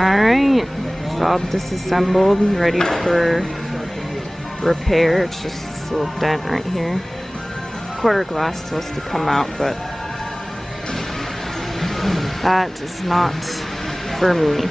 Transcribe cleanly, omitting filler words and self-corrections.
Alright, it's all disassembled and ready for repair. It's just this little dent right here. Quarter glass still has to come out, but that is not for me.